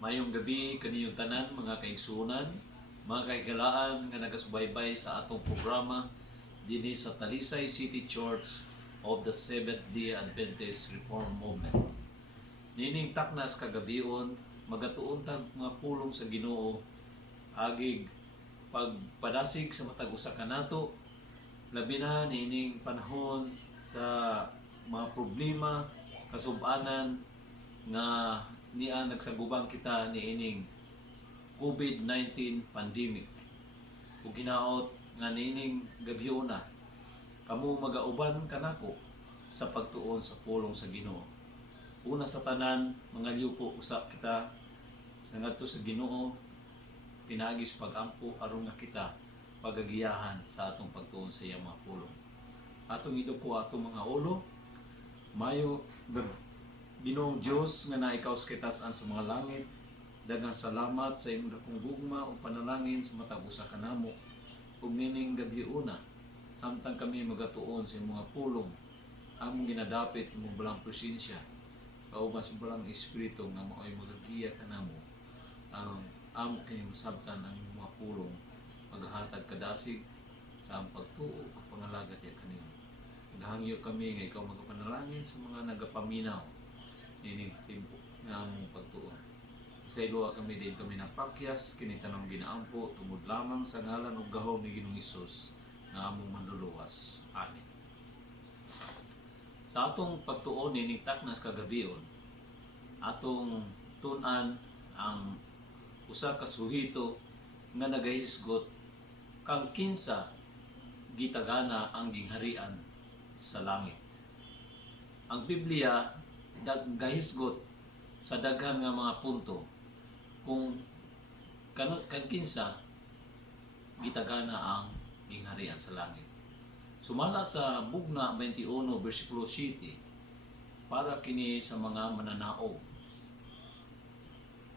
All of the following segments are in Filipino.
Mayong gabi kaniyong tanan mga kaigsunan, mga kaigalaan nga nagasubaybay sa atong programa dinhi sa Talisay City Church of the Seventh-day Adventist Reform Movement. Nining taknas kagabion, magatuon tag mga pulong sa Ginoo agig pagpadasig sa matag usa kanato, labi na nining panahon sa mga problema kasub-anan nga niya nagsagubang kita niining COVID-19 pandemic. Ug hinaot nga niining gabiyo na kamo magauban kanako sa pagtuon sa pulong sa Ginoo. Una sa tanan, mga liupo usap kita sa ngadto sa Ginoo, pinagis pag-ampo aron nga kita pagagiyahan sa atong pagtuon sa iyang mga pulong. Atong iduko atong mga ulo, mayo Ginoong Diyos nga naikaw sa kitaas-an sa mga langit, daghang salamat sa imong dakong gugma o panalangin sa matag usa kanamo. Ug nining gabi una, samtang kami magatuon sa imong mga pulong, among ginadapit imong balang presensya, kauban sa balang espiritu nga maoy magagiya kanamo. Ang amo kini masabtan ang imong mga pulong, maghatag kadasig sa ang pagtuo ug pangalagad ya kanimo. Nahangyo kami nga ikaw magapanalangin sa mga nagapaminaw nining timpo nga among pagtuon. Sa iluwa kami din kami napakyas kini tanong ginaampo tungod lamang sa ngalan ug gahom ni Ginoong Hesus nga among manluluwas. Amen. Sa atong pagtuon nining taknas kagabion, atong tun-an ang usa ka suhito nga nagahisgot kang kinsa gitagana ang gingharian sa langit. Ang Biblia gahisgot sa daghan nga mga punto kung kinsa gitagana ang gingharian sa langit. Sumala sa Bugna 21 versikulo 7, para kini sa mga mananaog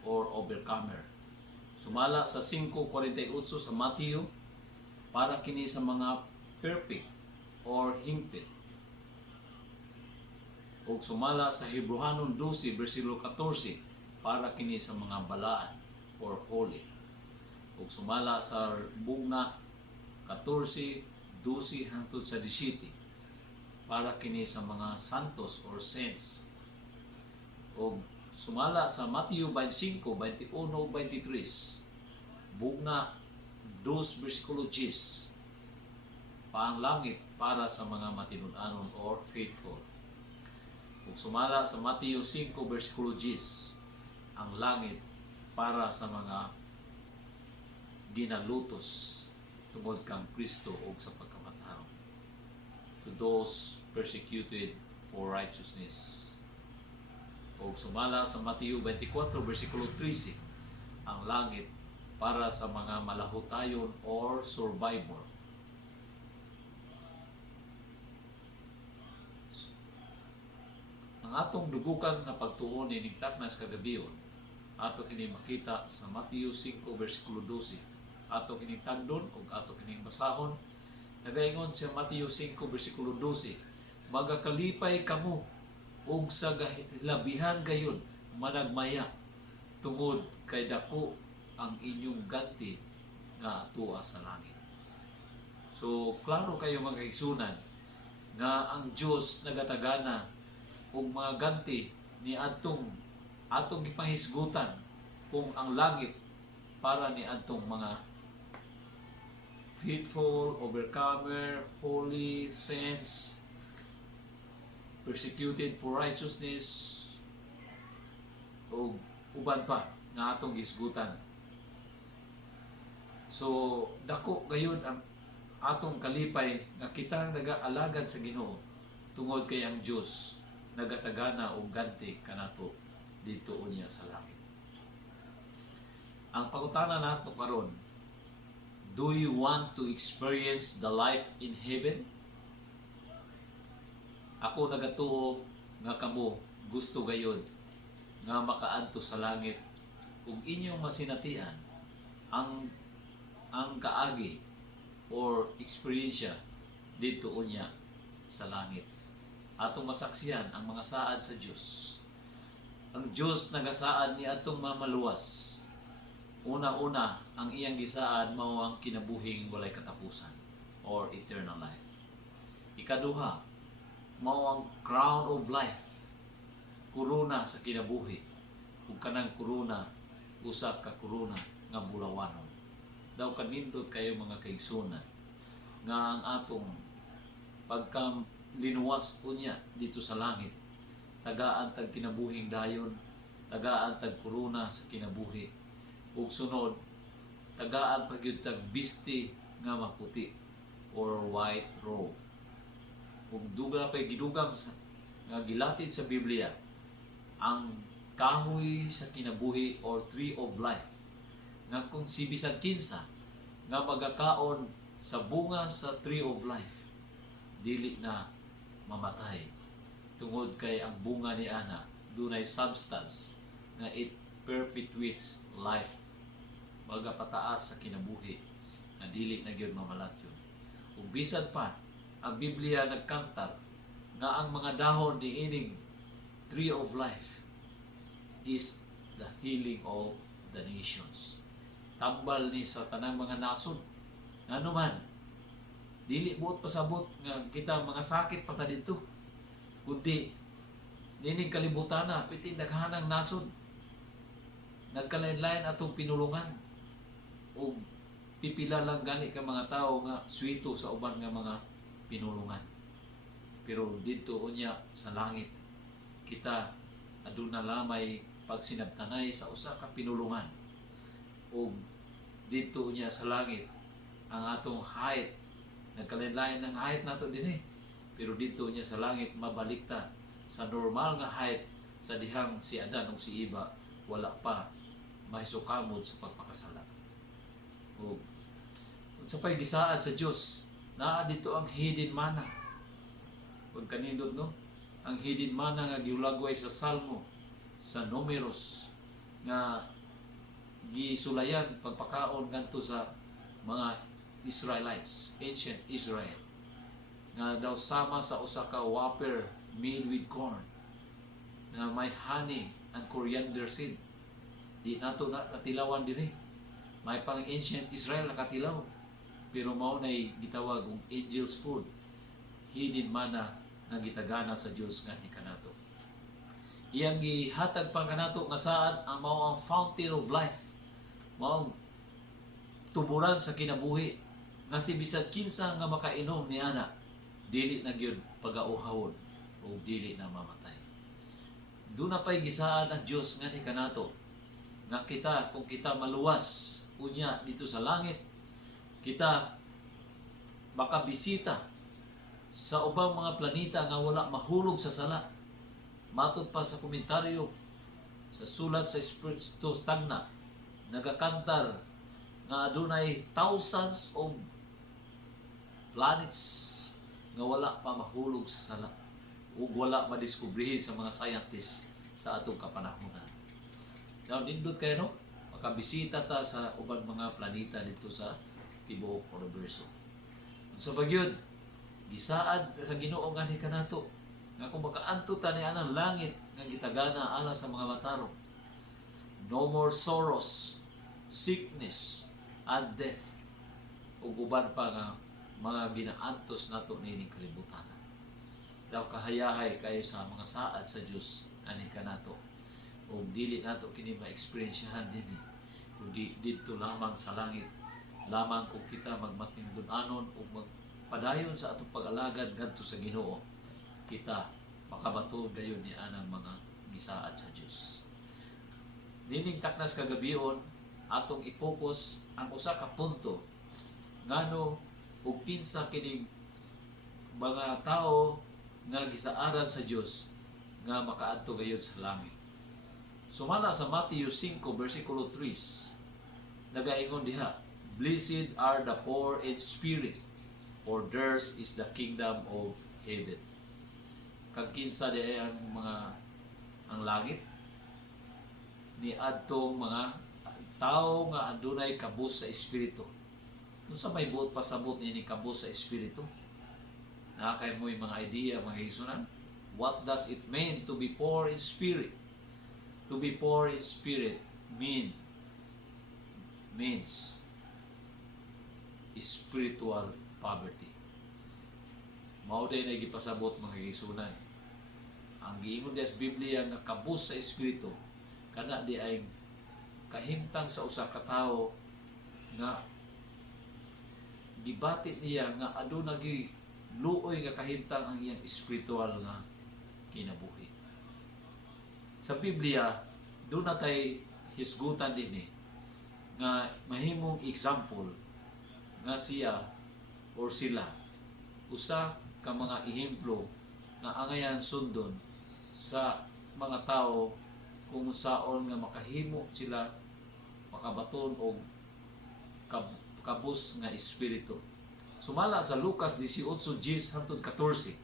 or overcomer. Sumala sa 5:48 sa Matthew, para kini sa mga perfect or hingpit. O sumala sa Hebrehanon 12 versikulo 14, para kini sa mga balaan or holy. O sumala sa Bugna 14:12 hangtod sa 17, para kini sa mga santos or saints. O sumala sa Matthew 25:21-23, Bugna 2 versikulo 10, paang langit para sa mga matinud-anon or faithful. Kung sumala sa Matthew 5 versikulo 10, ang langit para sa mga ginalutos tungod kang Kristo o sa pagkamataron, to those persecuted for righteousness. O sumala sa Matthew 24 versikulo 13, ang langit para sa mga malahutayon or survivor. Ang atong dugukan na pagtuon nining taknas kagabion, ato kini makita sa Matthew 5 versikulo 12. Ato kini tagdon ug ato kini basahon. Nagaingon sa Matthew 5 versikulo 12, magakalipay kamo ug sa labihan gayon managmaya, tungod kay dako ang inyong ganti nga atuwa sa langit. So klaro kayo mga kaigsunan nga ang Dios nagatagana ug mga ganti ni atong gipahisgutan kung ang langit para ni atong mga faithful, overcomer, holy, saints, persecuted for righteousness, o uban pa nga atong gisgutan. So dako gayon ang atong kalipay nga kita nagaalagad sa Ginoo, tungod kay ang Dios nagatagana og ganti kanato dito unya sa langit. Ang pangutana nato karon, do you want to experience the life in heaven? Ako nagatuo nga kamo gusto gayud nga makaadto sa langit ug inyong masinatian ang kaagi or eksperyensya dito unya sa langit. Atong masaksihan ang mga saad sa Dios. Ang Dios nagasaad ni atong mamaluwas. Una-una, ang iyang gisaad mao ang kinabuhing walay katapusan or eternal life. Ikaduha, mao ang crown of life, kuruna sa kinabuhi. Ug kanang kuruna, usa ka kuruna nga bulawanon. Daw kanindot kayo mga kaigsunan nga ang atong pagka linuwas unya dito sa langit, tagaan tag kinabuhing dayon, tagaan tag kuruna sa kinabuhi, ug sunod tagaan pagyud tag bisti nga maputi or white robe. Ug duga pay gidugang nga gilatid sa Biblia ang kahoy sa kinabuhi or tree of life, nga kung si bisan kinsa nga magakaon sa bunga sa tree of life, dili na mamatay, tungod kay ang bunga ni ana dunay substance nga it perpetuates life, baga pataas sa kinabuhi na dili na gyud mamalatyon. Ug bisan pa ang Biblia nagkantar nga ang mga dahon ni ining tree of life is the healing of the nations. Tambal ni sa tanang mga nasod. Ano man, dili buot pasabot nga kita mga sakit pa ta dito, kundi nining kalibutan na piti daghanang nasod nagkalain-lain atong pinulungan o pipila lang gani ka mga tao nga swito sa uban nga mga pinulungan. Pero dito unya sa langit kita aduna lamay pagsinabtanay sa usa ka pinulungan, o dito unya sa langit ang atong height nagkalain-lain ng height nato dinhi, pero dito niya sa langit mabalikta sa normal nga height sa dihang si Adan ug si Eva wala pa mahisukamod sa pagpakasala. O sa pay gisaad sa Dios naa dito ang hidden manna. Ug kanindot no, ang hidden manna nga giulagway sa Salmo, sa Numeros, nga gisulayan pagpakaon ngadto sa mga Israelites, ancient Israel, nga daw sama sa usa ka wafer made with corn na may honey and coriander seed. Di nato natilawan dinhi. May pang ancient Israel nakatilaw, pero mao nay gitawag og angel's food, hidden manna nga gitagana sa Dios nga ni kanato. Iyang gihatag pa kanato nga saad ang mao ang fountain of life, mao tuburan sa kinabuhi, nga si bisan kinsa nga makainom ni ana dili na gyud pagauhawon o dili na mamatay. Doon na pa'y gisaad ang Diyos nga ni kanato nga kita, kung kita maluwas unya dito sa langit, kita makabisita sa ubang mga planeta nga wala mahulog sa sala. Matod pa sa komentaryo sa sulat sa Espiritu Stagna, nagakantar nga adunay thousands of planets nga wala pa mahulog sa sala ug wala madiskubrihin sa mga scientists sa atong kapanahonan. Now, nindot kayo no? Makabisita ta sa ubang mga planeta dito sa tibuok universo. Sa bagyod, gisaad sa Ginoo nga ni kanato nga kung makaanto ta ni anang langit nga gitagana ala sa mga matarong. No more sorrows, sickness, and death. Ug uban pa nga mga ginaantos nato nining kalibutan. Daw kahayahay kayo sa mga saad sa Dios ani kanato. O dili nato kini ma-experiencehan dinhi, kundi dito lamang sa langit, lamang kung kita magmatindunanon o magpadayon sa atong pag-alagad ngadto sa Ginoo, kita makabato gayon ni anang mga gisaad sa Dios. Nining taknas kagabion atong i-focus ang usa ka punto ngano ug kinsa kining mga tao nga gisaaran sa Dios nga makaadto gayud sa langit. Sumala sa Matthew 5 versikulo 3, nagaingon diha, "Blessed are the poor in spirit, for theirs is the kingdom of heaven." Kag kinsa di ang mga ang langit ni adtong mga tao nga adunay kabus sa espiritu. Kung sa may buot pasabot ni kabus sa espiritu, nakakay mo yung mga idea, mga hisunan. What does it mean to be poor in spirit? To be poor in spirit means spiritual poverty. Mao day na gipasabot mga igsunan. Ang giingon sa Biblia nga kabus sa espiritu kana di ay kahimtang sa usa ka tawo nga gibatit niya nga aduna gi luoy nga kahimtang ang iyang espiritual nga kinabuhi. Sa Biblia doon natay hisgutan dinhi nga mahimong example nga siya or sila usa ka mga ehemplo nga angayan sundon sa mga tao kung saon nga makahimo sila makabaton og kabus nga espiritu. Sumala sa Lucas 18:10-14.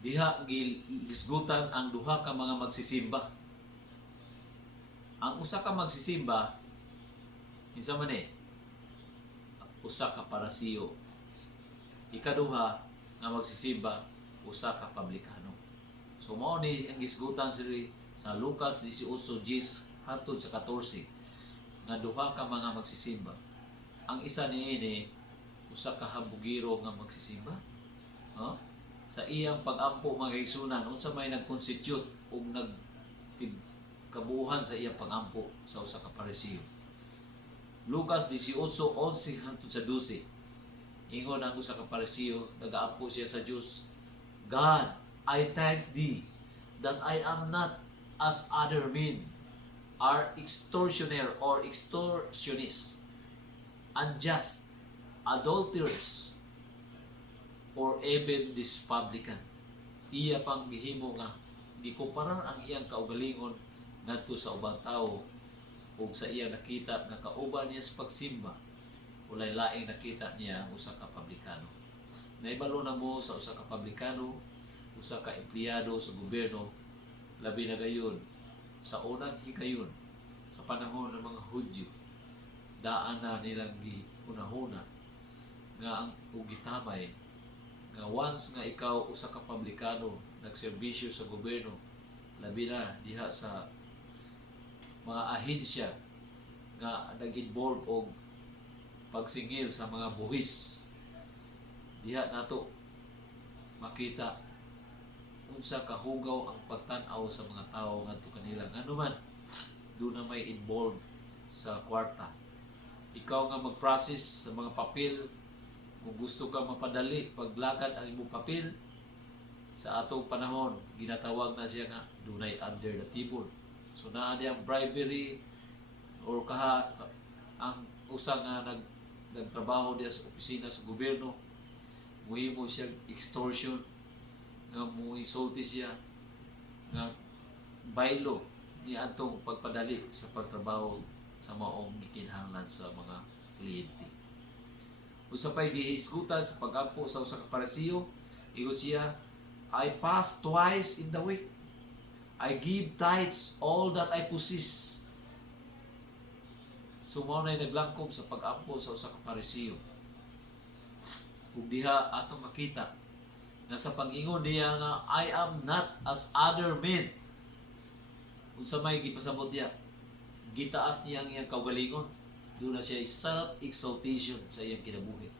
Diha gilisgutan ang duha ka mga magsisimba. Ang usa ka magsisimba kinsa man usa ka parasiyo. Ikaduha nga magsisimba usa ka publikano. So mao ni ang gisgutan sa Lucas 18:10-14 nga duha ka mga magsisimba. Ang isa niini usa ka habugiro nga magsisimba. Sa iyang pag-ampo mga igsunan unsa may nag-constitute og kabuuhan sa iyang pag-ampo sa usa ka parisiyo. Lucas 18:11-12. Ingon ang usa ka parisiyo, nag-aampo siya sa Dios. God, I thank thee that I am not as other men are extortioner or extortionists, unjust, adulterers, or even this publican. Iya pang gihimo nga gikumparar ang iyang kaugalingon ngadto sa ubang tao ug sa iyang nakita nga kauban niya sa pagsimba ulay laing nakita niya ang usa ka publikano. Naibalo na mo sa usa ka publikano, usa ka empleyado sa gobyerno, labi na gayon sa unang higayon sa panahon ng mga Hudyo, daan na nilang giunahuna nga ang ugitamay nga once nga ikaw usa ka publikano nagserbisyo sa gobyerno, labi na diha sa mga ahensya nga nag-involve og pagsingil sa mga buhis, diha nato makita unsa kahugaw ang pagtan-aw sa mga tao ngadto kanila ngano man do na may involved sa kwarta. Ikaw nga mag-process sa mga papel, kung gusto ka mapadali paglakad ang imong papel sa atong panahon ginatawag na siya nga dunay under the table. So naa di ang bribery or ang usa nga nagtrabaho diya sa opisina sa gobyerno, muhimo siya extortion nga muisulti siya nga baylo ni atong pagpadali sa pagtrabaho sa maong gikinahanglan sa mga kliyente. Usa pay gihisgutan sa pag-ampo sa usa ka parisiyo, ingon siya, I fast twice in the week. I give tithes all that I possess. So mao nay naglangkob sa pag-ampo sa usa ka parisiyo. Ug diha atong makita na sa pag-ingon niya nga I am not as other men. Unsa may gipasabot niya? Gitaas niya ang iyang kaugalingon. Doon na siya self-exaltation sa iyang kinabuhi.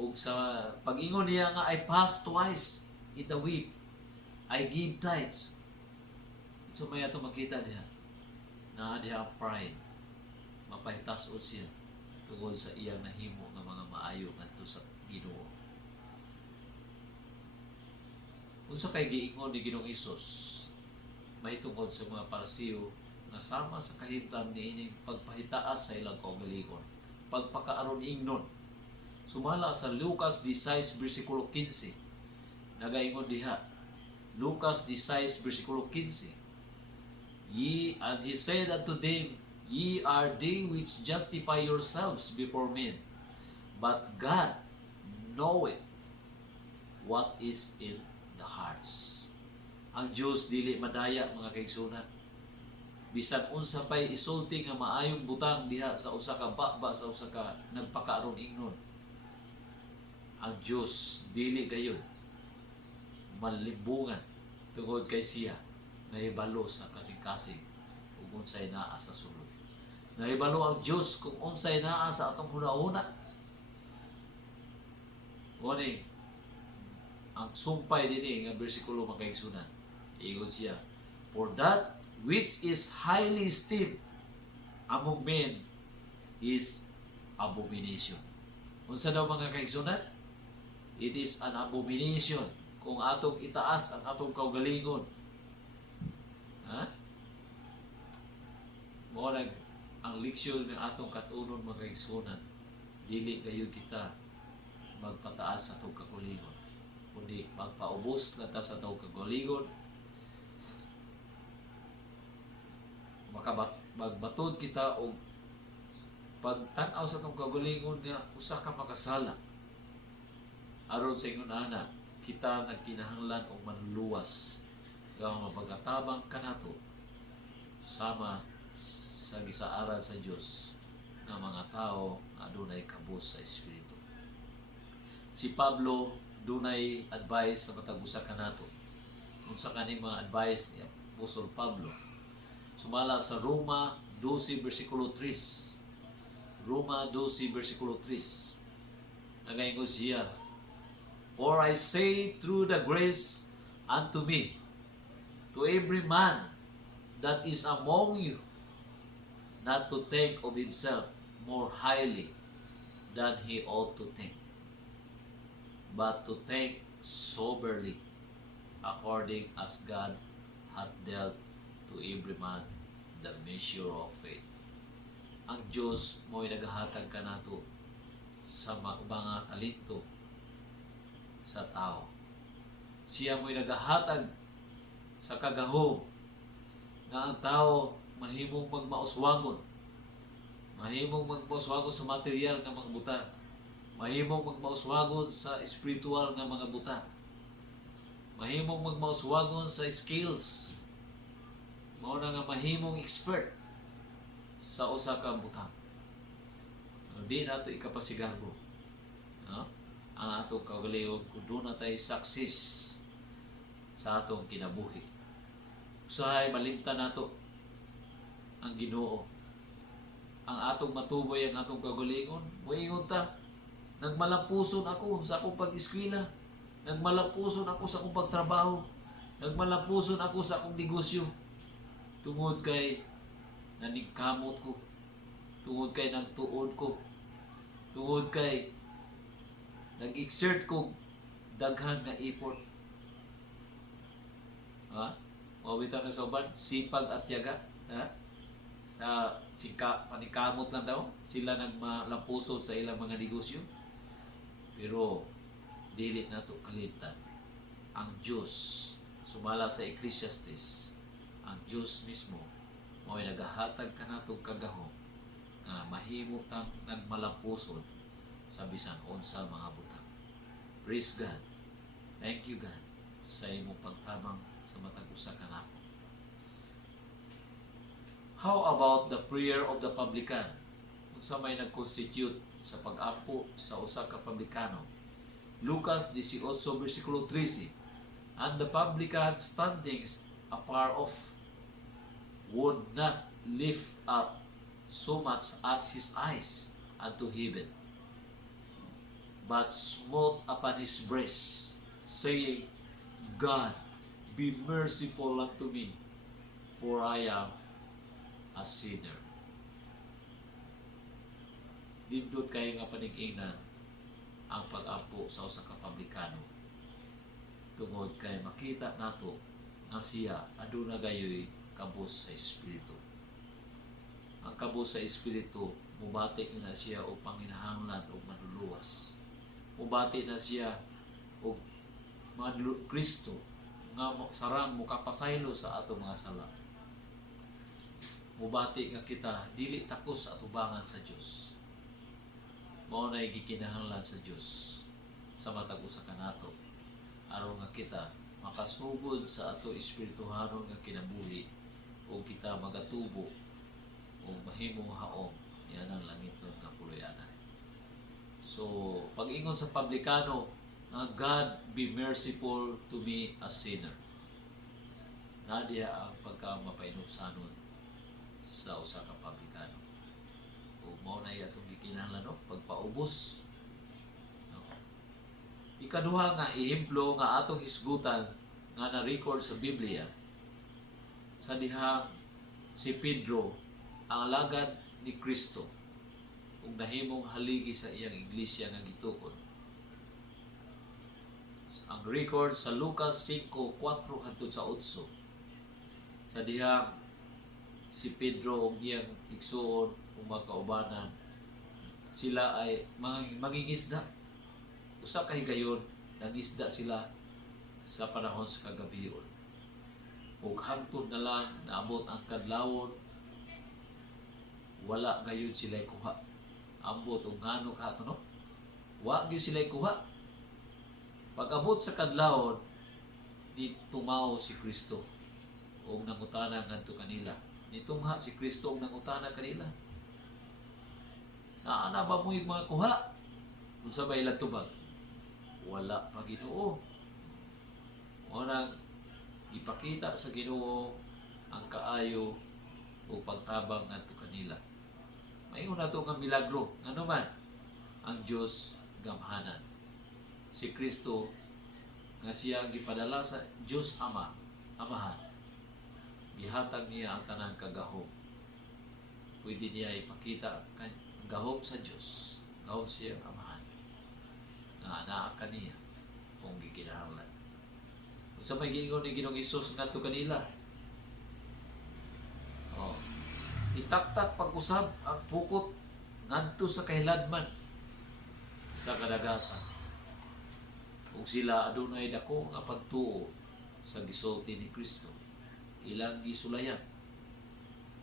Ug sa pag-ingon niya nga I fast twice in the week. I give tithes. So may ato makita diha na diha pride. Mapahitas-od siya tungkol sa iyang nahimo ng mga maayo ngadto sa Ginoo. Unsa kay giingon ni Ginoong Hesus mahitungod sa mga parisiyo na sama sa kahimtang niining pagpahitaas sa ilang kaugalingon, pagpakaaron ingnon. Sumala sa Lucas 16 versikulo 15. Nagaingon diha. Lucas 16 versikulo 15. And he said unto them, Ye are they which justify yourselves before men, but God knoweth what is in the hearts. Ang Diyos dili madaya mga kaigsunan. Bisan unsa pay isulti nga maayong butang diha sa usa ka baba sa usa ka nagpakaaron ingnon. Ang Diyos dili gayon malibungan tungod kay siya nahibalo sa kasing-kasing kung unsay naa sa sulod. Nahibalo ang Dios kung unsay naa sa atong hunahuna. Wani ang sumpay dinhi nga bersikulo makaigsunan. Ingon siya, for that which is highly esteemed among men is abomination. Unsa daw mga kaigsunan? It is an abomination kung atong itaas ang atong kaugalingon. Ha? Mo ang leksyon ng atong katunon mga kaigsunan, dili gayud kita magpataas sa atong kaugalingon, kundi magpaubos lang ta sa atong kaugalingon. Magbatod kita o pagtanaw sa itong kagalingon nga usa ka makasala aron sa ingon ana kita nagkinahanglan og manluwas nga mapagatabang kanato sama sa gisaaran sa Dios nga mga tao nga adunay kabus sa espiritu. Si Pablo dunay advice sa matag usa kanato. Unsa kaning mga advice ni Apostol Pablo? Sumala sa Roma 12 versikulo 3. Roma 12 versikulo 3. Nagaingon siya, for I say through the grace unto me, to every man that is among you, not to think of himself more highly than he ought to think, but to think soberly, according as God hath dealt to every man the measure of faith. Ang Diyos mo'y naghahatag ka nato sa mga talento sa tao. Siya mo'y naghahatag sa kagahom na ang tao mahimong magmauswagon. Mahimong magmauswagon sa material nga mga buta. Mahimong magmauswagon sa spiritual nga mga buta. Mahimong magmauswagon sa skills. Mao na nga mahimong expert sa usa ka butang. Di nato ikapasigarbo. No? Ang atong kaugalingon kung doon na tayo success sa atong kinabuhi. Usahay malimtan nato ang Ginoo. Ang atong matuboy ang atong kaugalingon. Moingon ta, nagmalampuson ako sa akong pag-eskwela. Nagmalampuson ako sa akong pagtrabaho. Nagmalampuson ako sa akong negosyo. Tungod kay naningkamot ko. Tungod kay nagtuod ko. Tungod kay nag-exert ko daghan na effort. Ha? Mawitan na sa uban, sipag at tiyaga. Ha? Panikamot lang daw. Sila nagmalampuson sa ilang mga negosyo. Pero dili na ito kalimtan. Ang Diyos, sumala sa Ecclesiastes, ang Diyos mismo mo'y naghahatag ka na itong kagahom na mahimo kang nagmalampuson sa bisan unsa mga butang. Praise God. Thank you God sa imong pagtabang sa matag usa ka nako. How about the prayer of the publican? Unsa may nag-constitute sa pag-ampo sa usa ka publikano? Lucas 18 versikulo 13. And the publican standing afar off would not lift up so much as his eyes unto heaven, but smote upon his breast, saying, God, be merciful unto me, for I am a sinner. Dindot kayo nga panig-ingnan ang pag-ampo sa usa ka publikano. Tungod kay makita nato nga siya aduna gayoy kabus sa espiritu. Ang kabus sa espiritu, mubati na siya o panginahanglan o manluluwas. Mubati na siya o Kristo nga sarang mukapasaylo sa ato mga sala. Mubati nga kita dili takos sa atubangan sa Dios. Mao na gikinahanglan sa Dios sa matag usa kanato aron nga kita makasugod sa ato espirituhanon nga kinabuhi o kita magatubo o mahimong haom yan ang langit nga puloy-anan. So pag-ingon sa publikano, God be merciful to me a sinner. Nadia ang pagkamapainusanon sa usa ka publikano. O mao na atong gikinahanglan no pagpaubos. No. Ikaduha nga ehemplo nga atong hisgutan nga na-record sa Biblia sa dihang si Pedro ang alagad ni Kristo ug nahimong haligi sa iyang iglesia nga gitukod. Ang record sa Lucas 5:4 hangtod sa 8 sa dihang si Pedro ug iyang igsoon ug mga kaubanan sila ay mangingisda. Usa ka higayon nangisda sila sa panahon sa kagabion. Ug hangtod na lang naabot ang kadlawon wala gayud sila kuha. Ambot og ngano ka no? Wa gyud sila kuha. Pag-abot sa kadlawon ni tumaw si Kristo ug nangutana ngadto kanila. Nitungha si Kristo ug nangutana kanila. Naa ba mo yung mga kuha? Unsa ba ilang tubag? Wala pa Ginoo. Unang ipakita sa Ginoo ang kaayo o pagtabang ngadto kanila. Maingon nato nga milagro, ano man ang Dios gamhanan. Si Kristo nga siya gipadala sa Dios Amahan. Gihatag niya ang tanang kagahom. Pwede niya ipakita ang gahom sa Dios. Gahom siya ang Amahan. Nga anaa kaniya kung gikinahanglan. Sa may giingon ni Ginoong Hesus ngadto kanila. Itaktak pag-usab ang pukot ngadto sa kahiladman sa kadagatan. Kung sila adunay dako nga pagtuo sa gisulti ni Kristo, ilang gisulayan.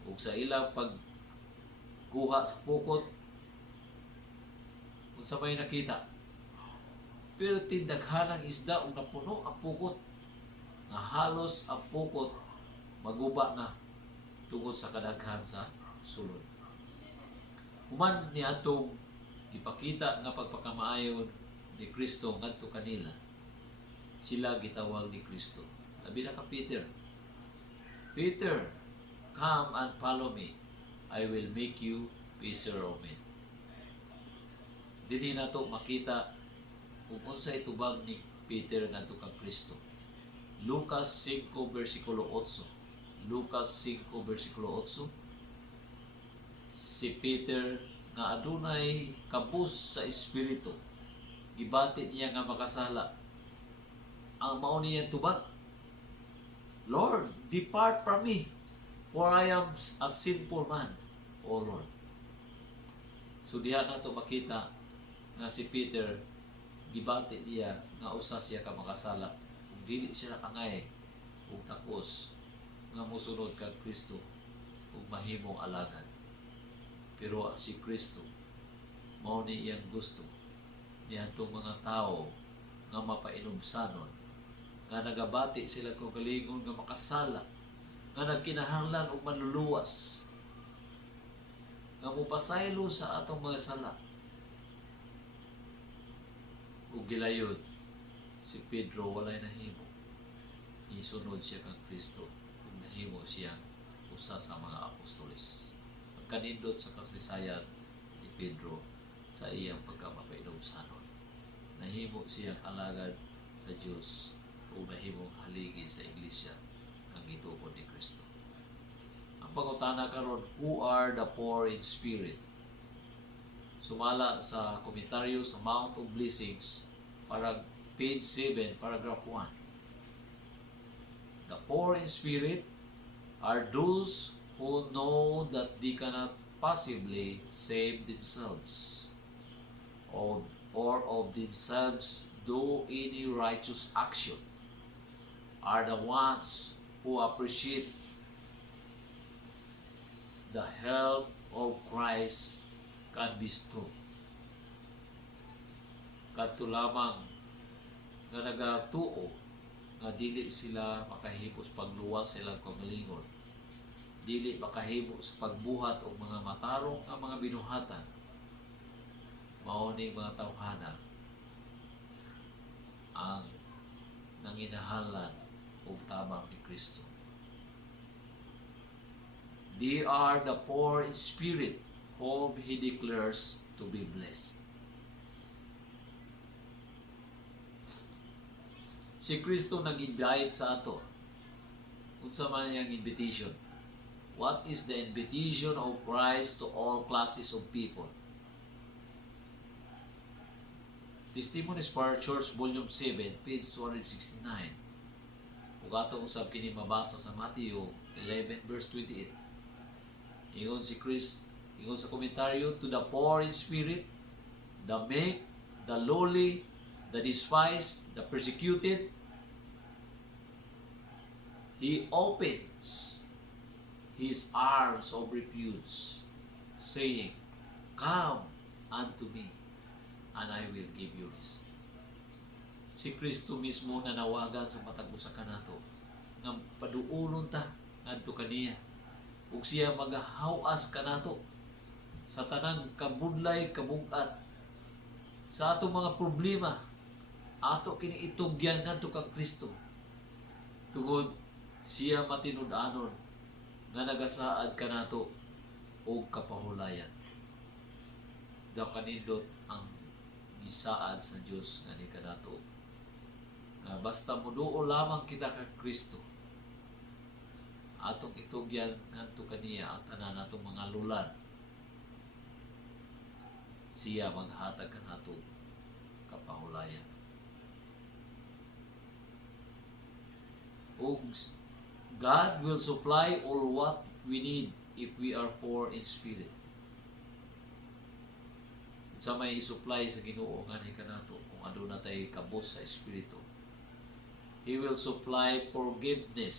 Ug sa ilang pagkuha sa pukot, unsa may nakita. Pero tindaghanang isda ug napuno ang pukot nga halos ang pukot maguba na tungod sa kadaghan sa sulod. Human ni atong ipakita nga pagpakamaayon ni Kristo ngadto kanila, sila gitawag ni Kristo. Labi na ka Peter. Peter, come and follow me. I will make you fisher of men. Dili nato makita kung unsay tubag ni Peter ngadto kang Kristo. Lucas 5:8. Lucas 5:8. Si Peter nga adunay kabus sa espiritu, gibati niya nga makasala. Ang mao niya tubag, Lord, depart from me, for I am a sinful man, O Lord. So diha na ito makita nga si Peter, gibati niya nga usa siya ka makasala. Kung dili siya nakangay, kung takos, nga musunod kag Kristo ug mahimong alagad. Pero si Kristo mao ni iyang gusto niyadtong mga tao nga mapainumsanon, nga nagabati sila kung kalingon nga makasala, nga nagkinahanglan og manluluwas, nga mupasaylo sa atong mga sala. Ug gilayod si Pedro walay nahimo. Isunod siya kang Kristo. Nahimo siyang usa sa mga apostoles. Pagkanindot sa kasaysayan ni Pedro sa iyang pagkamapainusanon, nahimo siyang alagad sa Dios o nahimong haligi sa iglesia ang gitukod ni Kristo. Ang pangutana karon, who are the poor in spirit? Sumala sa komentaryo sa Mount of Blessings, page 7, paragraph 1. The poor in spirit are those who know that they cannot possibly save themselves or of themselves do any righteous action, are the ones who appreciate the help of Christ can bestow. Kadto lamang nga nagatuo nga dili sila makahimo sa pagluwas silang kagalingon, dili makahimo sa pagbuhat og mga matarong ang mga binuhatan, mao ni mga tawhana ang nanginahanglan og tabang ni Kristo. They are the poor in spirit, whom He declares to be blessed. Si Kristo nag-invite sa ato. Unsa man yang invitation? What is the invitation of Christ to all classes of people? Testimonies for Church, Volume 7, page 269. Kung ato usab kini mabasa sa Matthew 11, verse 28. Ingon si Christ, ingon sa komentaryo, to the poor in spirit, the meek, the lowly, the despised, the persecuted, He opens His arms of refuge, saying, Come unto me, and I will give you rest. Si Kristo mismo nanawagan sa matag usa kanato nga paduulon ta ngadto kaniya, ug siya magahawas kanato sa tanang kabudlay kabug-at sa atong mga problema. Ato kini itugyan ngadto kang Kristo tungod siya matinud-anon nga nagasaad kanato og kapahulayan. Daw kanindot ang gisaad sa Dios nga ni kanato nga basta muduo lamang kita kang Kristo, atong itugyan ngadto kaniya ang tanan natong mga lulan. Siya maghatag kanato kapahulayan. O God will supply all what we need if we are poor in spirit. Sa may supply sa Ginoo nga ni kanato kung aduna tay kabos sa espiritu. He will supply forgiveness.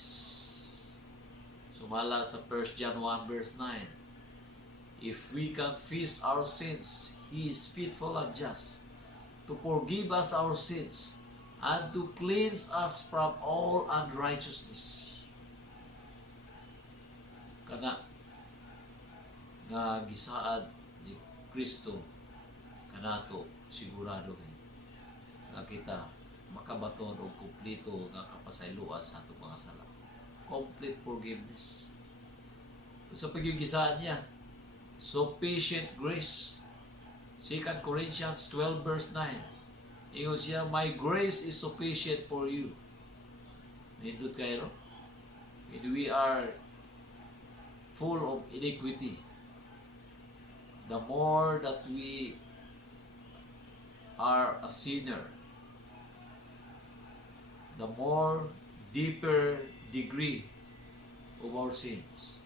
Sumala sa 1 John 1 verse 9. If we confess our sins, He is faithful and just to forgive us our sins and to cleanse us from all unrighteousness. Kana nga gisaad ni Kristo kanato sigurado nga kita makabaton og kumpleto nga kapasayloan sa atong mga sala. Complete forgiveness. Sa paggigisaan niya, sufficient grace. 2 Corinthians 12 verse 9. Ingon siya, my grace is sufficient for you. Nindot kayo, and we are full of iniquity. The more that we are a sinner, the more deeper degree of our sins,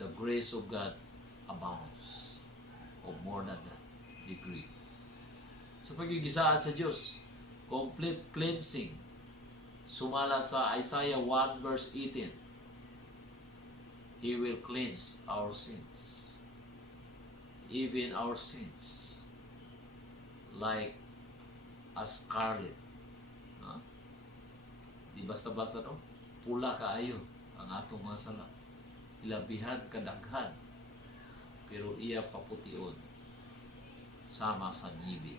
the grace of God abounds of more than that degree. Sa paggigisaad sa Diyos, complete cleansing. Sumala sa Isaiah 1 verse 18. He will cleanse our sins, even our sins, like a scarlet. Di basta-basta no? Pula kaayo ang atong mga sala. Ilabihan kadaghan, pero iya paputiod sama sa nibi.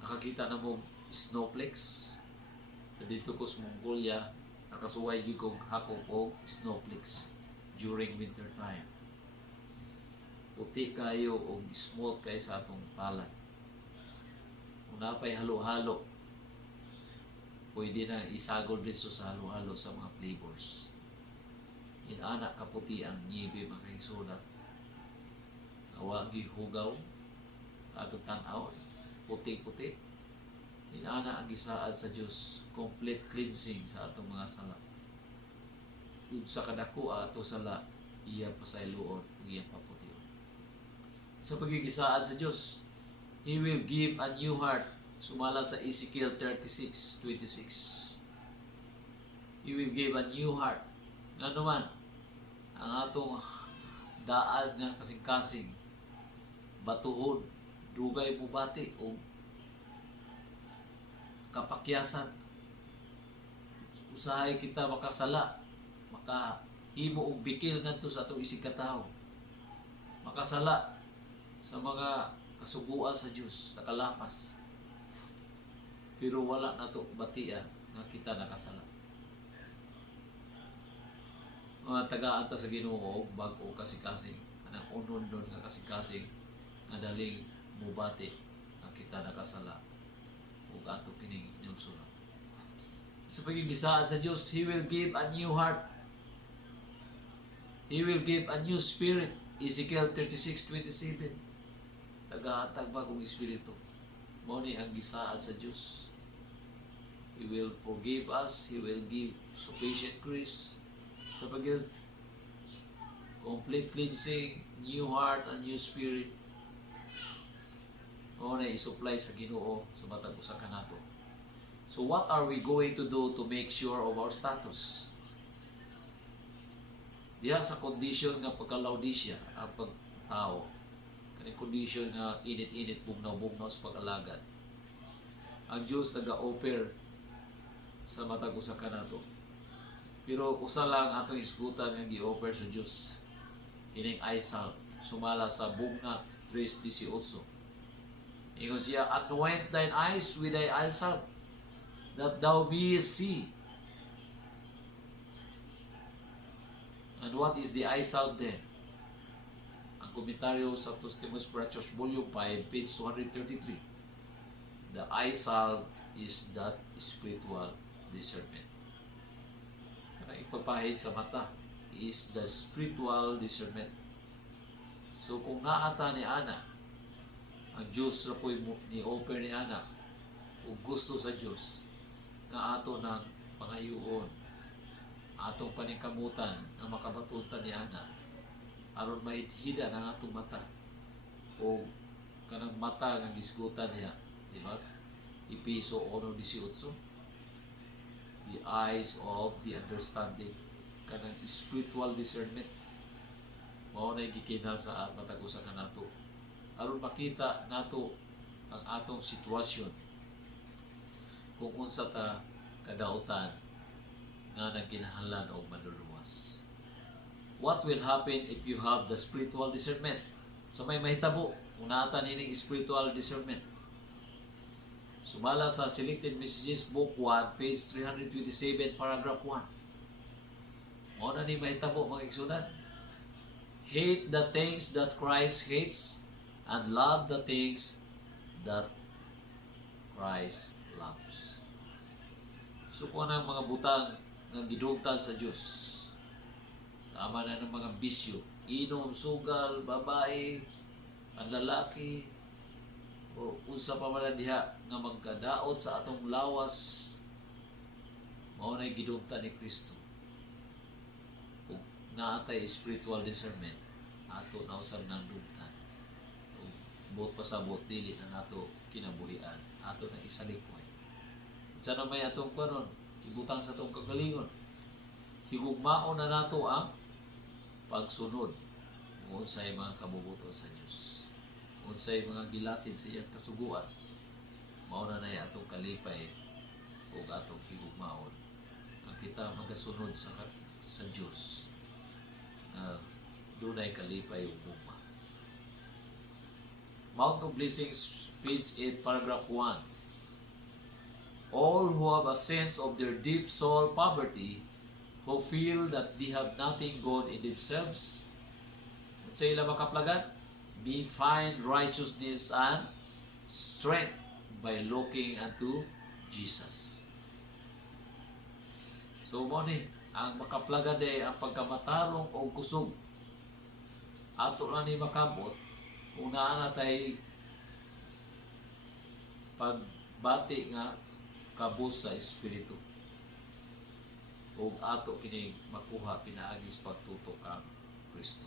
Nakakita na mo snowflakes dito ko sa Mongolia. Nakasuway yung kong hakong o snowflakes during winter time. Puti kayo o smooth kayo sa atong palad. Una pa'y halo-halo, pwede na isagol dito sa halo-halo sa mga flavors. Inana kaputi ang nyibi mga kaisulat. Awagi hugaw, ato tanaw, puti-puti. Inana ang gisaad sa Diyos, complete cleansing sa atong mga sala. Kung sa kadako ato sala, iya pasayloon, iya paputi. Sa pagigisaad sa Diyos, He will give a new heart. Sumala sa Ezekiel 36:26. He will give a new heart. Nga naman, ang atong daad nga kasing-kasing, batuhod, dugay bubati o kapakyasan. Usahay kita makasala, makahimo og bikil ngadto sa atong isig katao. Makasala sa mga kasuguan sa Dios, nakalapas. Pero wala na to batia nga kita nakasala. mga taga-anta sa Ginoo bag-o kasing-kasing anang unon-unon nga kasing-kasing nga daling mubati nga kita nakasala ug ato kining inyong sa pagigisaan sa Dios. He will give a new heart, He will give a new spirit. Ezekiel 36:27. Tagahatag bagong espiritu. Mao ni ang gisaan sa Dios. He will forgive us, He will give sufficient grace sa pagil complete cleansing, new heart and new spirit. Mao na i-supply sa Ginoo sa matag usa kanato. So what are we going to do to make sure of our status? Diha sa condition nga pagka-Laodicea ang pagtao, kaning condition nga init-init, bugnaw-bugnaw sa pag-alagad, ang Diyos naga-offer sa matag usa kanato. Pero usa lang atong isgutan nga gi-offer sa Diyos, ining aysal sumala sa Bugna 3:18. Ingon siya, anoint thine eyes with thy aysal, that thou mayest see. And what is the eye salve then? Ang komentaryo sa Testimonies for a Church Volume 5, page 233. The eye salve is that spiritual discernment. Kaya ipapahid sa mata is the spiritual discernment. So kung naata ni Ana, ang Diyos na po ni-offer ni Ana, o gusto sa Diyos, na ato ng pangayuon, atong paningkamutan na makabatutan ni Ana aron mahithida ang atong mata o kanang mata nga gisgutan niya, di ba? Episo 1:18. The eyes of the understanding, kanang spiritual discernment, mao na gikinal sa matag usa kanato aron makita nato ang atong sitwasyon kung unsa ta kadautan nga nagkinahanglan o maluluwas. What will happen if you have the spiritual discernment? So may mahitabo kung naatan ining spiritual discernment. Sumala sa Selected Messages Book 1, page 327, paragraph 1. Mao na ni mahitabo mga igsunan. Hate the things that Christ hates and love the things that Christ loves. So kung ang mga butang nga gidugtan sa Dios, tama na ng mga bisyo, inom, sugal, babae, ang lalaki, o unsa pa man diha nga magkadaot sa atong lawas, mao na gidugtan ni Kristo. Kung naatay spiritual discernment, ato na usab nang dugtan. Buot pasabot dili na nato kinabuhian, ato na isalikoy. Unsa na may atong karon? Ibutang sa itong kagalingon. Higugmaon na nato ang pagsunod kung unsay mga kabubuton sa Diyos. Kung unsay mga gilatid sa iyang kasuguan. Mao na nay atong kalipay o atong higugmaon. Ang kita magasunod sa Diyos na dunay kalipay o bugma. Mount of Blessings, page 8, paragraph 1. All who have a sense of their deep soul poverty, who feel that they have nothing good in themselves, sa ila makaplagan, may find righteousness and strength by looking unto Jesus. So mo ni, ang makaplagan day ang pagkamatarong o kusog. Ato na ni makabot, kung naa tay pagbati nga kabus sa espiritu ug ato kini makuha pinaagis pagtutok ang Kristo.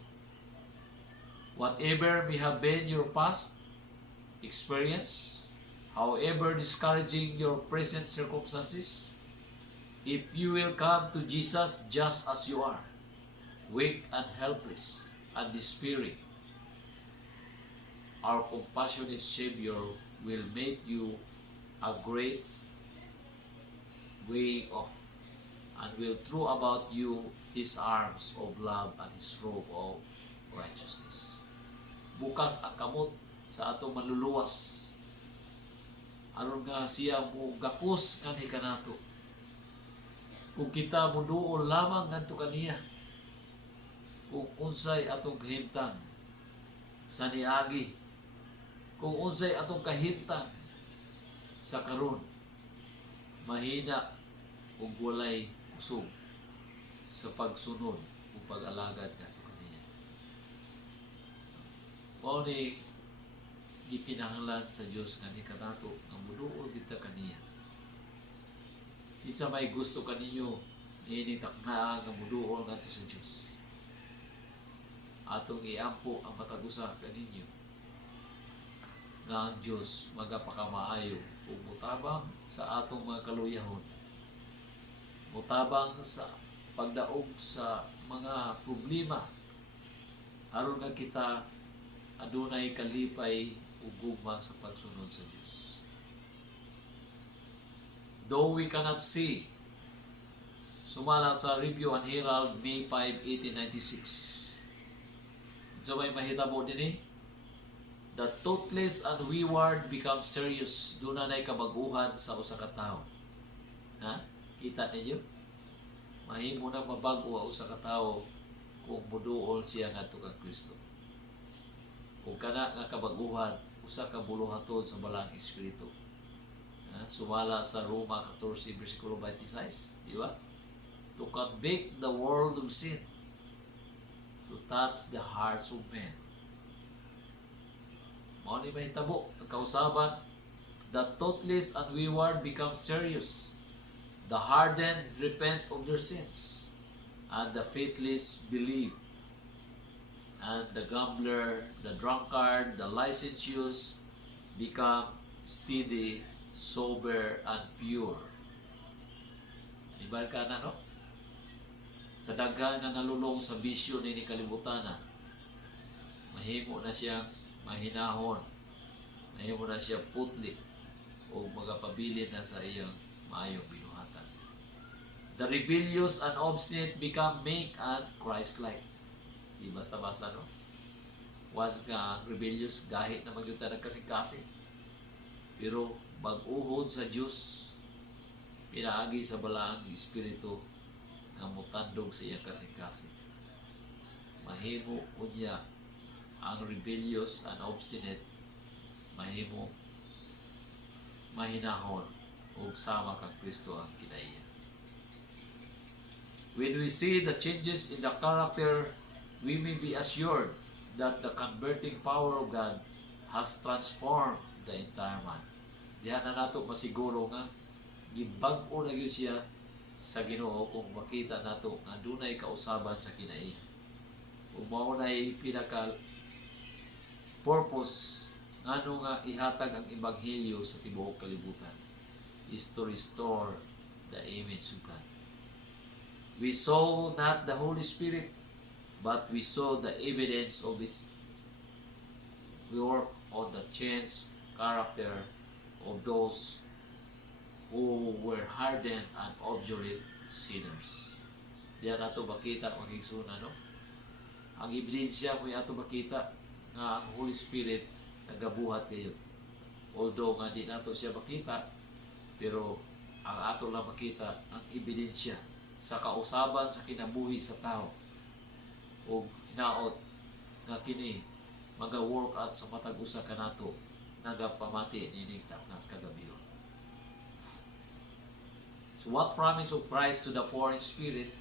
Whatever may have been your past experience, however discouraging your present circumstances, if you will come to Jesus just as you are, weak and helpless and despairing, our compassionate Savior will make you a great way off and will throw about you His arms of love and His robe of righteousness. Bukas ang kamot sa atong manluluwas aron nga siya mo gapos kanhi kanato. Kung kita mo duol lamang ngadto kaniya, kung unsay atong kahimtang sa niagi, kung unsay atong kahimtang sa karon, mahina ug walay kusog sa pagsunod o pag-alagad nato kaniya. Mao ni gipinahanglan sa Dios nga ni kanato nga muduol kita kaniya. Isa may gusto kaninyo niini taknaa nga muduol ngadto sa Dios. Atong iampo ang matagusa kaninyo nga ang Dios magapakamaayo ug mutabang sa atong mga kaluyahon, mutabang sa pagdaog sa mga problema aron nga kita adunay kalipay ug gugma sa pagsunod sa Dios. Though we cannot see, sumala sa Review and Herald, May 5, 1896. So may mahitabo din the toothless and wayward become serious. Doon na kabaguhan sa usa ka tawo. Ha? Kita ninyo? Mahimo na mabago ang usa ka tawo kung muduol siya ngadto kang Kristo. Kung kana nga kabaguhan, usa ka buluhaton sa balang espiritu. Sumala sa Roma 14 versikulo 26, di ba? To convict the world of sin, to touch the hearts of men. Mao ni mahitabo ang kausaban, the toothless and wayward become serious, the hardened repent of their sins, and the faithless believe, and the gambler, the drunkard, the licentious become steady, sober, and pure. Ibal ka na, no? Sa daghan nga nalulong sa bisyo ni kalibutan na, mahimo na siyang mahinahon, mahimo na siya putli, o magapabilin na sa iyang maayong binuhatan. The rebellious and obstinate become meek and Christ-like. Di basta-basta, no? Once nga rebellious, gahit na magyuta ng kasing-kasing. Pero mag-uhod sa Diyos, pinaagi sa balaang espiritu nga mutandog sa iyang kasing-kasing. Mahimo unya ang rebellious and obstinate, mahimo mahinahon ug sama kang Kristo ang kinaiya. When we see the changes in the character, we may be assured that the converting power of God has transformed the entire man. Diyan na nato masiguro nga gibag-o na gyud siya sa Ginoo kung makita nato nga dunay kausaban sa kinaiya. Ug mao nay pinaka purpose ngano nga ihatag ang ebanghelyo sa tibuok kalibutan is to restore the image of God. We saw not the Holy Spirit, but we saw the evidence of its work on the changed character of those who were hardened and obdurate sinners. Diyan nato bakita magigsunan, no? Ang ebidensya mo ato bakita nga ang Holy Spirit nagabuhat kayo. Although nga di nato siya makita, pero ang ato lang makita ang ebidensya sa kausaban sa kinabuhi sa tao. O hinaot nga kini maga-work out sa matag usa kanato nagapamati nining taknas kagabiyon. So what promise of Christ to the poor in spirit?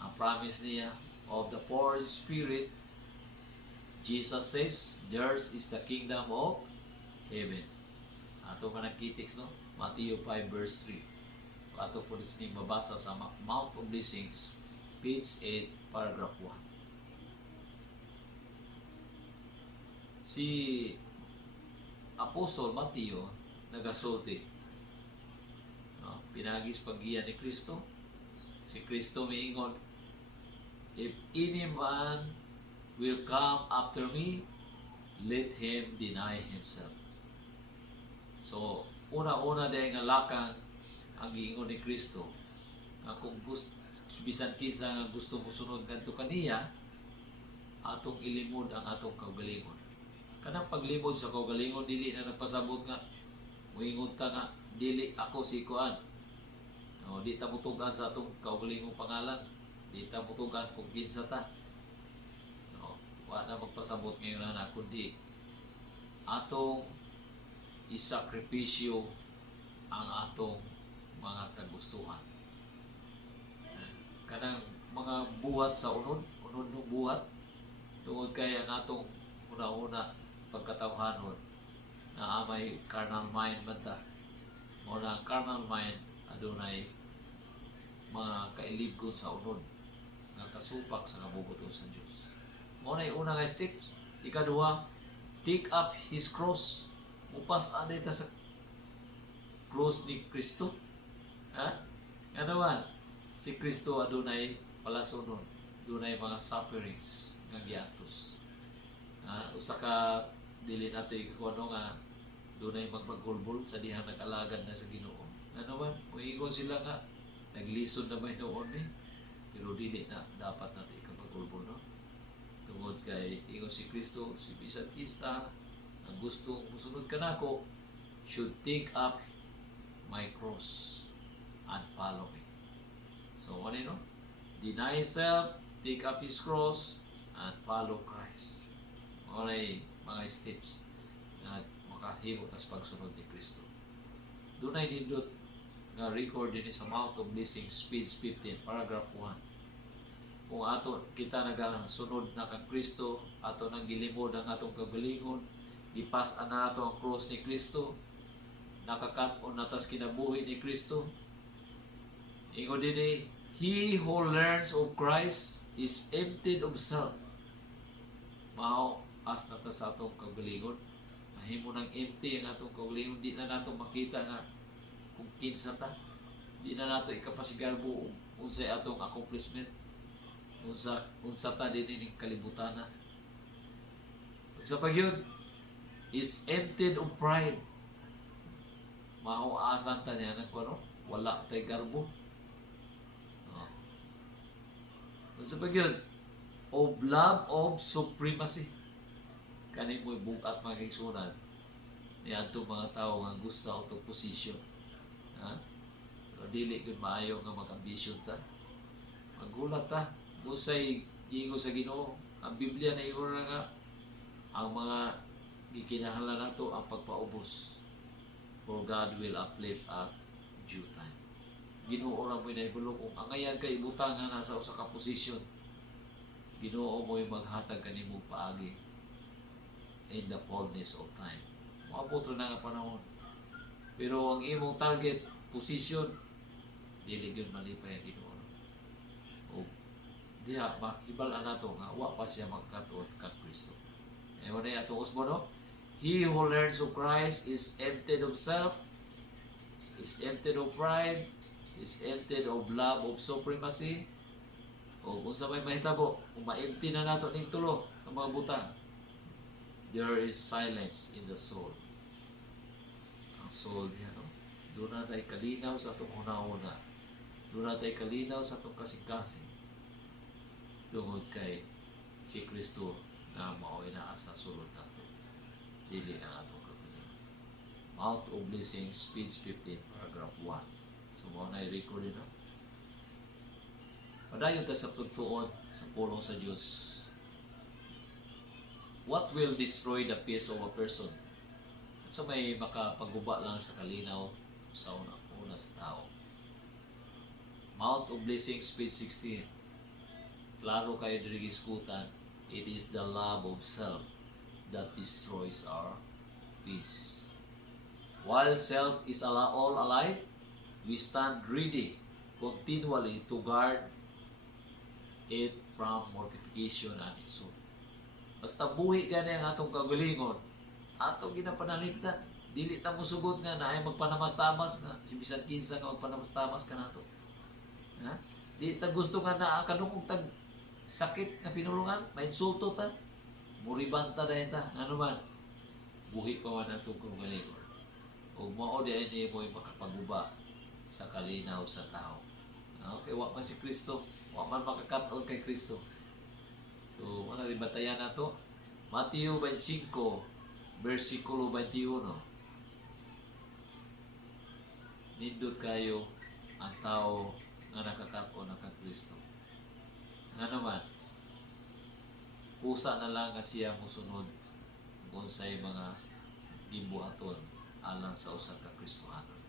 Ang promise niya of the poor in spirit, Jesus says, theirs is the kingdom of heaven. Ato ka nagkitiks, no? Matthew 5 verse 3. Ato po rin mabasa sa Mount of Blessings, page 8, paragraph 1. Si Apostol Matthew nagasulti, no? Pinagis paggiya ni Kristo. Si Kristo miingon, if any man will come after me, let him deny himself. So, una-una dahil nga lakang ang giingon ni Kristo, nga kung gusto, bisan kisa nga gusto mo sunod ngadto kaniya, atong ilimod ang atong kaugalingon. Kanang paglimod sa kaugalingon, dili na nagpasabot nga, muingon ta nga, dili ako si Kuan. No, di ta mutugan sa atong kaugalingong pangalan, di ta mutugan kung kinsa ta. wa na magpasabot ngayon na kundi atong isakripisyo ang atong mga kagustuhan. Kanang mga buhat sa unod ng buhat, tungod kay ang atong una-una pagkatawhanon na amay carnal mind banta. Mo na carnal mind adunay mga kailibgon sa unod nga kasupak sa kabubuton sa Dios. Mo na una nga steps. Ikaduha, take up His cross. Upas anday ta sa cross ni Kristo. Ha? Ano man? Si Kristo adunay palasonon. Adunay mga sufferings nga giatos. Usa ka dili nato ikuno nga dunay magpagulbol sa dihang nag-alagad na sa Ginoo. Ano man? Muingon sila nga naglisod na may noon pero dili na dapat natin ikapagulbol, no? Tungod kay ingon si Kristo, si bisan kisa ang gustong musunod ka nako should take up my cross and follow me. So ano no? Deny self, take up his cross, and follow Christ. Ano mga steps na makahimo tas pagsunod ni Kristo. Doon ay nindot nga record din sa Mount of Blessings, page 15, paragraph 1. Kung ato kita nagasunod na kang Kristo, ato nang gilimod ang atong kagalingon, gipas-an na nato ang cross ni Kristo, nakakanon na tas kinabuhi ni Kristo. Ingon din he who learns of Christ is emptied of self. Mao as na ta sa atong kagalingon. Mahimo nang empty ang atong kagalingon. Di na nato makita nga kung kinsa ta. Di na nato ikapasigarbo unsay atong accomplishment. Unsa ta din ning kalibutan na. Sa pagyud is emptied of pride. Mauasan ta niya ng kuno, wala tay garbo. Sa pagyud of love of supremacy. Kani mo'y bugat magigsunan ni ato mga tao nga gusto auto position. So, dili gud maayo nga mag-ambisyon ta. Magulat ta usay ingo sa Ginoo. Ang Biblia na ingon nga ang mga gikinahanglan nato ang pagpaubos. For God will uplift at due time. Ginoo ra mo'y nahibulo kung angayan kay ibutang nga nasa usa ka posisyon. Ginoo mo'y maghatag kanimo paagi in the fullness of time. Maabot na nga panahon. Pero ang imong target position dili gyud malipay ang Ginoo. O diha makibal-an nato nga wa pa siya magkatuon kang Kristo. Ewan na ato usbo no? He who learns of Christ is emptied of self, is emptied of pride, is emptied of love of supremacy. O kung sa may mahitabo, kung ma-empty na nato ning tulo ang mga butang, there is silence in the soul. Ang soul niya, no? Doon na tayo kalinaw sa itong una-una. Doon na tayo kalinaw sa itong kasing-kasing. Tungod kay si Kristo na maoy na asa sulod nato. Dili na atong kapiling. Mount of Blessings, page 15, paragraph 1. So, mo na i-record no? Padayon tayo sa pagtuon sa pulong sa Diyos. What will destroy the peace of a person? So may makapaguba lang sa kalinaw sa una sa tao. Mount of Blessings, page 16. Klaro kayo diri giskutan. It is the love of self that destroys our peace. While self is all alive, we stand ready continually to guard it from mortification and insult. Basta buhi gani ang atong kagalingon, atong ginapanaliptan. Dili ta mo sugod nga na ay magpanamastamas nga si bisan kinsa nga magpanamastamas ka nato. Ha? Di ta gusto nga na kanung tag sakit nga pinulungan, mainsulto ta. Muribanta dahil ta. Ano man? Buhi pa man atong kagalingon. O mao di ay mo makapaguba sa kalinaw sa tao. Okay, wa man si Kristo, wa man makakaton kay Kristo. So, ano rin batayan na to? Mateo 25, versikulo 21. Nindot kayo ang tao nga nakakaton na kang Kristo. Nga naman, kusa na lang nga siya mosunod kung say mga gibuhaton alang sa usa ka Kristohanon.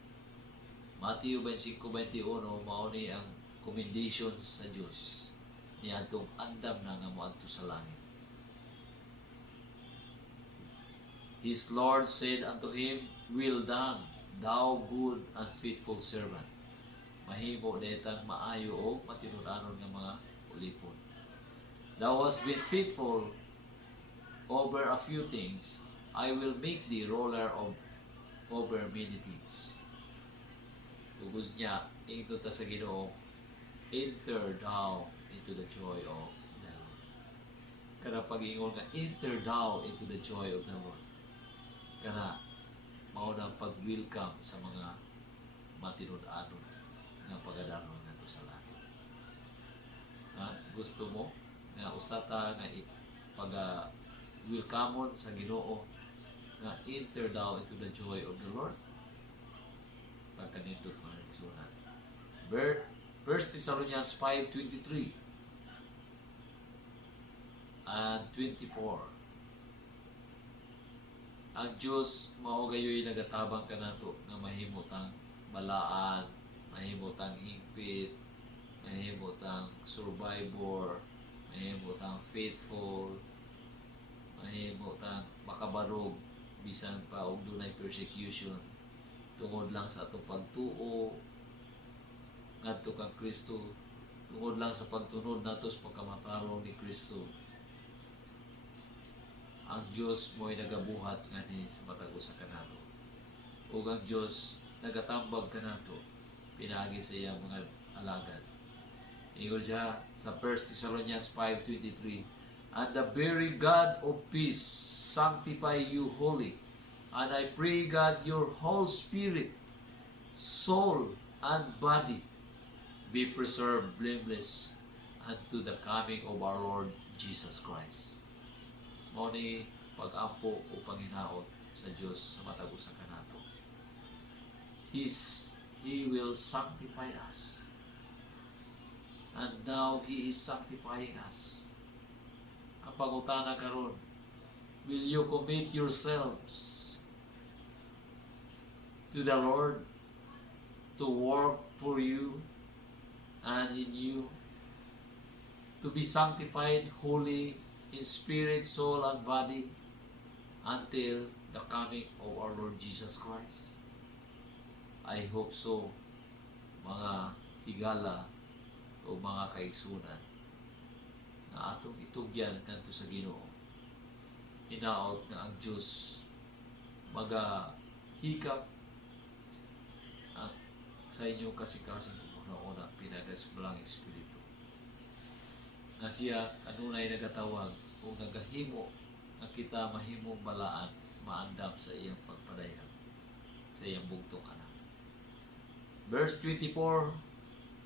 Matthew 25:21 mao ni ang commendation sa Dios niadtong andam na nga moadto sa langit. His Lord said unto him, Well done, thou good and faithful servant. Mahimo detang maayo o matinud-anon nga mga ulipon. Thou hast been faithful over a few things, I will make thee ruler over many things. Tugod niya, ito ta sa Ginoo, enter thou into the joy of the Lord. Kana pag-ingon nga, enter thou into the joy of the Lord. Kana mao na pag-welcome sa mga matinud-anon nga pagadanon nato sa langit. Gusto mo nga usata nga pag-welcome sa Ginoo nga enter thou into the joy of the Lord. Pagkanindot mo na isunan. 1 Thessalonians 5:23 and 24. Ang Diyos mao gayoy nagatabang kanato nga mahimutang balaan, mahimutang higpit, mahimutang survivor, mahimutang faithful, mahimutang makabarog bisan pa og dunay persecution tungod lang sa atong pagtuo ngadto kang Kristo, tungod lang sa pagtunod nato sa pagkamatarong ni Kristo. Ang Diyos mo'y nagabuhat nga ni sa matag usa kanato. Ug ang Diyos nagatambag kanato pinagi sa iyang mga alagad. Ingon siya sa 1 Thessalonians 5:23, And the very God of peace sanctify you wholly, and I pray God your whole spirit, soul, and body be preserved blameless unto the coming of our Lord Jesus Christ. Mao ni pag-ampo o panginaot sa Dios sa matag usa kanato. He will sanctify us. And now He is sanctifying us. Ang pangutana karon, will you commit yourselves to the Lord to work for you and in you, to be sanctified holy in spirit, soul, and body until the coming of our Lord Jesus Christ? I hope so, mga higala o mga kaigsunan na atong itugyan kanto sa Ginoo. Hinaot na ang Diyos magahikap sa inyong kasikasing una-una pinagasbalang Espiritu. Na siya kanunay nagatawag o nagahimo na kita mahimong balaan maandam sa iyang pagpadayag sa iyang bugtong anak. Verse 24,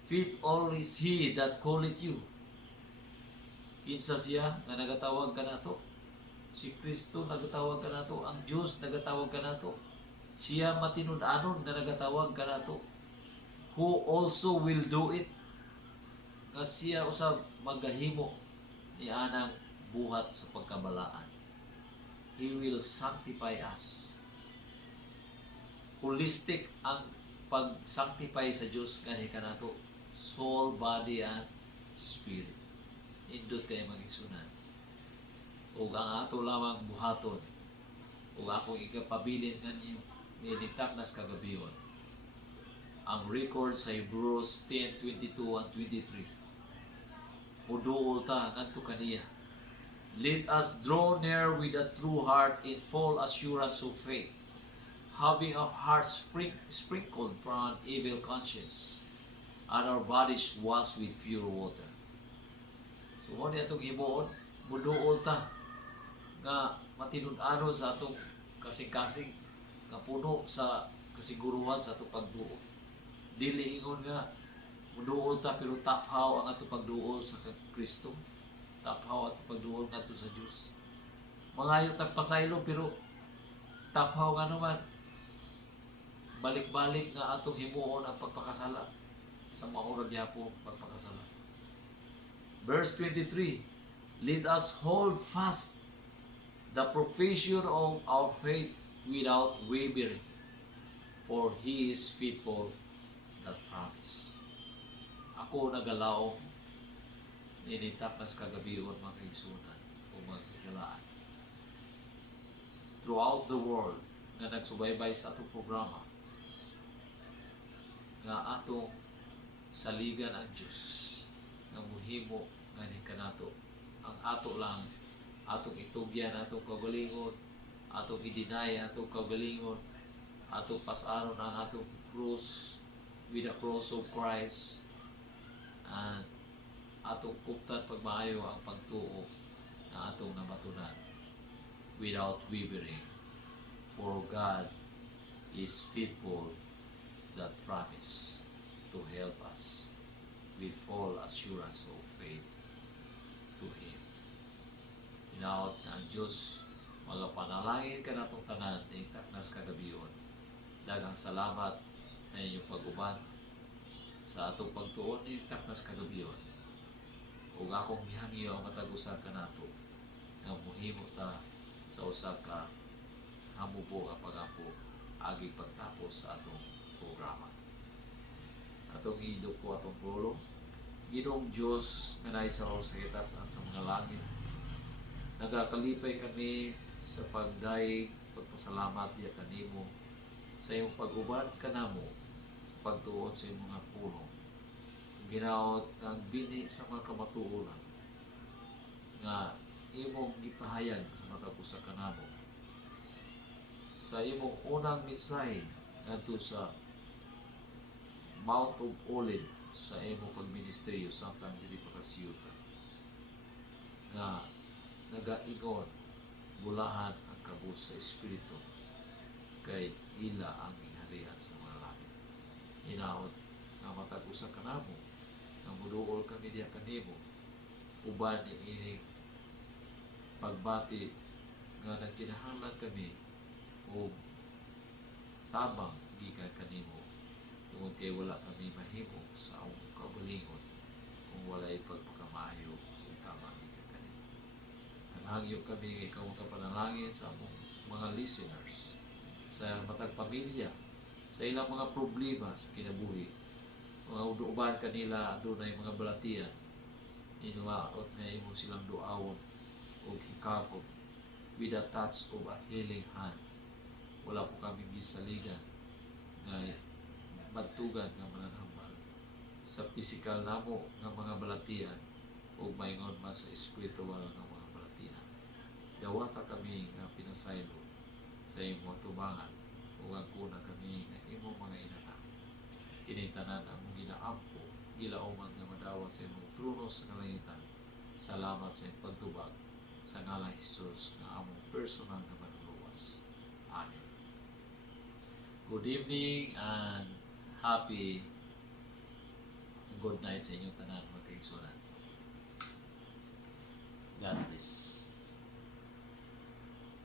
Faithful is He that calleth you. Kinsa siya nga nagatawag ka nato? Si Kristo nagatawag ka nato, ang Diyos nagatawag ka nato. Siya matinud-anon nga nagatawag ka nato. Who also will do it. Nga siya usab magahimo ni anang buhat sa pagkabalaan. He will sanctify us. Holistic ang pag-sanctify sa Diyos gani kanato, soul, body, and spirit. Indot kayo magigsunan. Ug ang ato lamang buhaton ug akong ikapabilin kanyo nilitak nas kagabiyon. Ang record sa Hebrews 10:22 and 23. Muduol ta ngadto kaniya. Let us draw near with a true heart in full assurance of faith, having our hearts sprinkled from an evil conscience, and our bodies washed with pure water. So, mo niya itong himuon, muduol ta nga matinud-anon sa atong kasing-kasing, nga puno sa kasiguruhan sa atong pagduol. Dili ingon nga muduol ta pero taphaw ang atong pagduol sa Kristo. Taphaw at pagduol nato sa Dios. Mangayo tagpasaylo pero taphaw nga naman. Balik-balik nga atong himuon ang pagpakasala sa maurag yapo pagpakasala. Verse 23, Let us hold fast the profession of our faith without wavering, for He is faithful that promise. Ako nagalaong ninitak nas kagabion mga kaigsunan o mga kagalaan. Throughout the world nga nagsubaybay sa atong programa nga atong saligan ang Diyos nga muhimo nga ni kanato ang ato lang atong itugyan atong kaugalingon, atong i-deny atong kaugalingon, atong pasaron ang atong cross with the cross of Christ, and atong kuptan pagmaayo ang pagtuo na atong nabatunan without wavering, for God is faithful that promise to help us with full assurance of faith to Him. Hinaot na ang Diyos, magapanalangin ka na itong tanan, tingtak nas kagabiyon. Daghang salamat na inyong pag-uban sa atong pagtuon, tingtak nas kagabiyon. Ug akong mihangyo ang matag-usa ka nato, nga muhimo ta sa usa ka hamubo nga pag-apo, aging pagtapos sa atong programa. Atong iduko atong polo, Ginoong Diyos nga naisaraw sa kitas sa mga langit, nagakalipay kami sa pagdaig, pagpasalamat diya kanimo sa iyong pag-ubad kanamo sa pagtuon sa iyong mga pulong. Ginaot ang bini sa mga kamatuoran nga imong ipahayag sa mga kapusa kanamo sa imong unang mensahe ngadto sa Mount of Olive sa imong pagministeryo samtang dili pa kasiyuta nga nagaingon bulahan ang kabus sa Espiritu kay ila ang ingharian sa mga langit. Hinaot nga matag-usa kanamo nga muduol kami diya kanimo uban ni ining pagbati nga nagkinahanglan kami o tabang gikan kanimo tungod kay wala kami mahimo sa among kaugalingon kung walay pagpakamaayo o tabang gikan kanimo. Nanghangyo kami nga ikaw ang kapanalangin sa among mga listeners, sa matag pamilya, sa ilang mga problema sa kinabuhi, mga uban kanila adunay mga balatian, inuwaot nga imo silang duawon o hikapon with a touch of a healing hand. Wala po kami gisaligan nga magtugan nga mananambal sa pisikal namo nga mga balatian o maingon mas sa espiritual nga mga balatian. Dawata kami nga pinasaylo sa imong tubangan o ang kuna kami nga imong mga inanak. Kinitanan ang mong ginaampo, gilauman nga madawa sa imong trono sa kalangitan. Salamat sa imong pagtubag sa ngalan Jesus nga among personal nga manluwas. Amen. Good evening and happy good night sa inyong tanan mga kaigsunan. God bless.